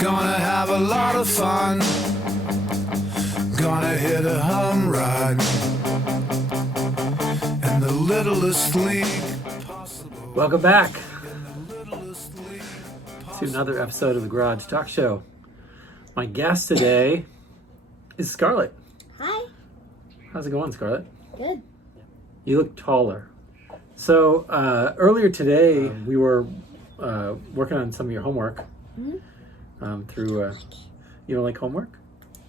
Gonna have a lot of fun. Gonna hit a home run. And the littlest league possible. Welcome back to another episode of the Garage Talk Show. My guest today is Scarlett. Hi. How's it going, Scarlett? Good. You look taller. So earlier today, we were working on some of your homework. Through you don't like homework?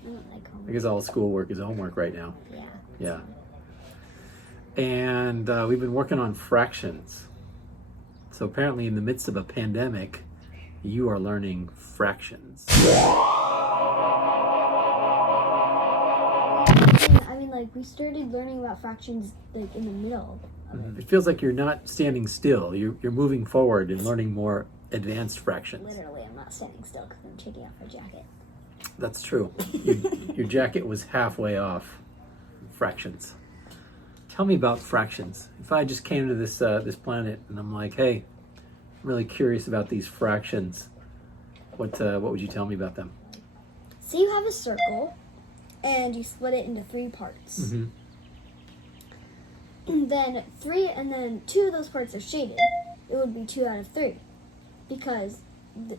I don't like homework. I guess all schoolwork is homework right now. Yeah. And we've been working on fractions. So apparently in the midst of a pandemic, you are learning fractions. I mean, like, we started learning about fractions, like, in the middle of it. It feels like you're not standing still. You're moving forward and learning more advanced fractions. Literally, I'm not standing still because I'm taking off my jacket. That's true. Your jacket was halfway off. Fractions. Tell me about fractions. If I just came to this planet and I'm like, hey, I'm really curious about these fractions, what would you tell me about them? So you have a circle, and you split it into 3 parts. Mm-hmm. And then 2 of those parts are shaded. It would be 2 out of 3. Because,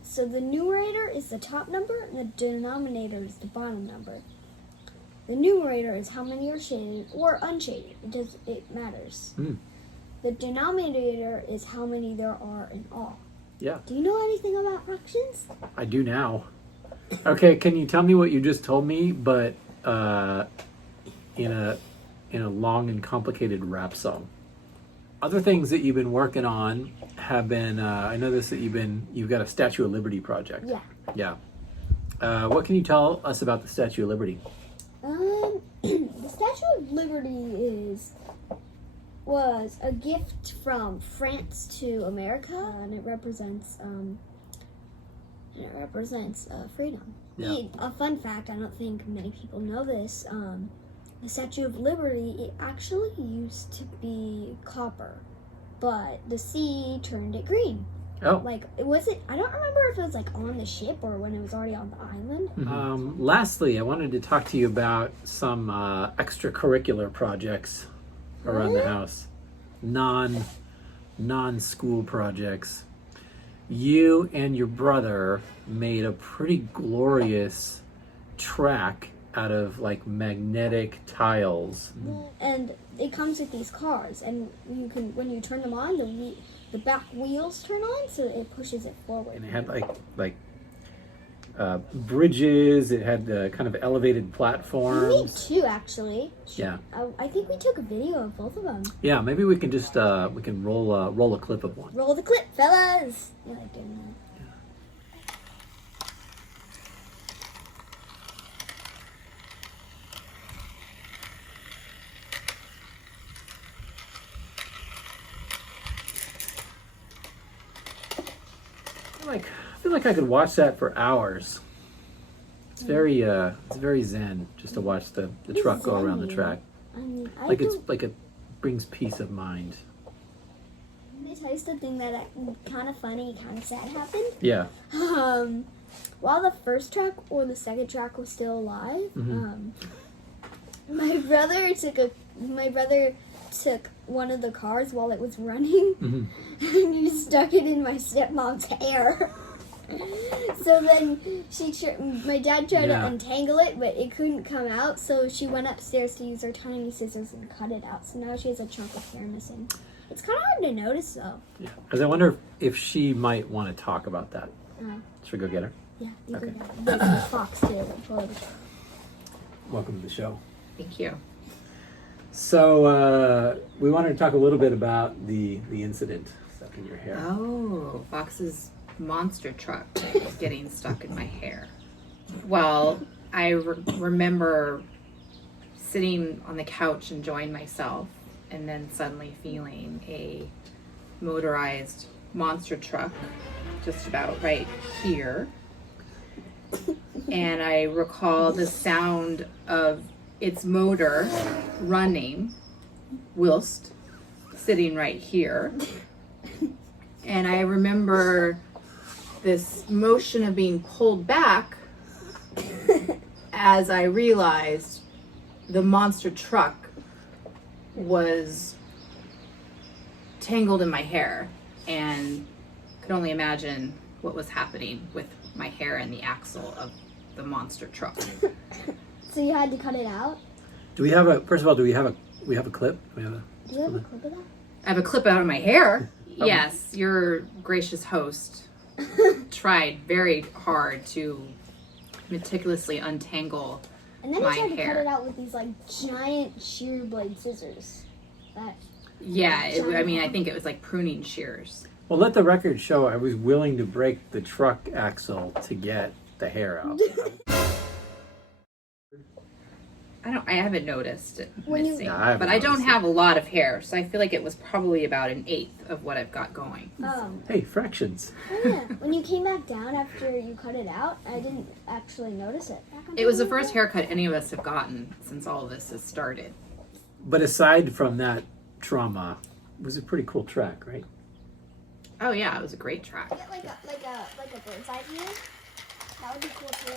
so the numerator is the top number, and the denominator is the bottom number. The numerator is how many are shaded or unshaded. It matters. The denominator is how many there are in all. Yeah. Do you know anything about fractions? I do now. Okay, can you tell me what you just told me, but in a long and complicated rap song? Other things that you've been working on have been, I noticed that you've got a Statue of Liberty project. Yeah. Yeah. What can you tell us about the Statue of Liberty? The Statue of Liberty was a gift from France to America, and it represents freedom. Yeah. A fun fact, I don't think many people know this. The Statue of Liberty, it actually used to be copper, but the sea turned it green. Oh. Like, I don't remember if it was like on the ship or when it was already on the island. Mm-hmm. Lastly, I wanted to talk to you about some extracurricular projects around the house. Non-school projects. You and your brother made a pretty glorious track out of like magnetic tiles. And it comes with these cars, and you can, when you turn them on, the back wheels turn on, so it pushes it forward. And it had like bridges. It had kind of elevated We made platforms. 2 actually. Yeah. I think we took a video of both of them. Yeah. Maybe we can just roll a clip of one. Roll the clip, fellas. Yeah, I didn't know. I feel like I could watch that for hours. It's very zen just to watch the truck go around the track. I mean, It brings peace of mind. Let me tell you something that kind of funny, kind of sad happened. Yeah. While the first track or the second track was still alive, my brother took one of the cars while it was running, and he stuck it in my stepmom's hair. So then my dad tried to untangle it, but it couldn't come out. So she went upstairs to use her tiny scissors and cut it out. So now she has a chunk of hair missing. It's kind of hard to notice, though. Yeah. Because I wonder if she might want to talk about that. Should we go get her? Yeah. You Okay. can get the fox too. Welcome to the show. Thank you. So we wanted to talk a little bit about the incident stuck in your hair. Oh, Fox's monster truck getting stuck in my hair. Well, I remember sitting on the couch enjoying myself and then suddenly feeling a motorized monster truck just about right here. And I recall the sound of its motor running whilst sitting right here. And I remember this motion of being pulled back as I realized the monster truck was tangled in my hair, and could only imagine what was happening with my hair and the axle of the monster truck. So you had to cut it out? Do we have a? First of all, do we have a clip? Do you have a clip of that? I have a clip out of my hair. Yes, your gracious host tried very hard to meticulously untangle And then my he tried to cut hair. it out with these like giant shear blade scissors. That Yeah, I think it was like pruning shears. Well, let the record show I was willing to break the truck axle to get the hair out. I haven't noticed it When you- missing, No, I haven't but I don't noticed it. have a lot of hair, so I feel like it was probably about an eighth of what I've got going. Hey, fractions. Oh yeah. When you came back down after you cut it out, I didn't actually notice it. It was the first haircut any of us have gotten since all of this has started. But aside from that trauma, it was a pretty cool track, right? Oh yeah, it was a great track. Get like a bird's eye view. That would be cool too.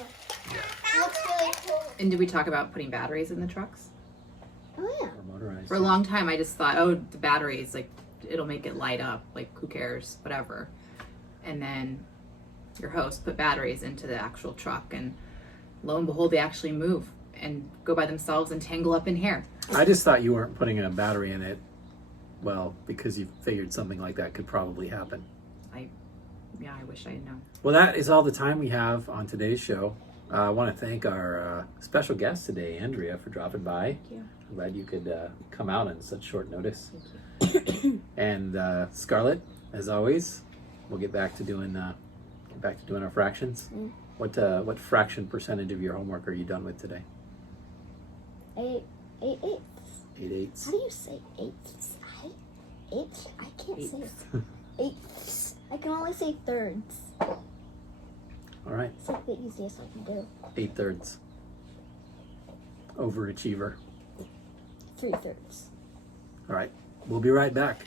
It looks really cool. And did we talk about putting batteries in the trucks? Oh yeah. Or motorized. For a long time, I just thought, oh, the batteries, like, it'll make it light up. Like, who cares? Whatever. And then your host put batteries into the actual truck, and lo and behold, they actually move and go by themselves and tangle up in hair. I just thought you weren't putting a battery in it, well, because you figured something like that could probably happen. I wish I had known. Well, that is all the time we have on today's show. I want to thank our special guest today, Andrea, for dropping by. Thank you. I'm glad you could come out on such short notice. Thank you. And Scarlett, as always, we'll get back to doing our fractions. Mm. What fraction percentage of your homework are you done with today? 8 eighths. 8/8. How do you say eighths? I can't say it. Eighths. I can only say thirds. All right, It's like the easiest I can do. 8/3. Overachiever. 3/3. All right, we'll be right back.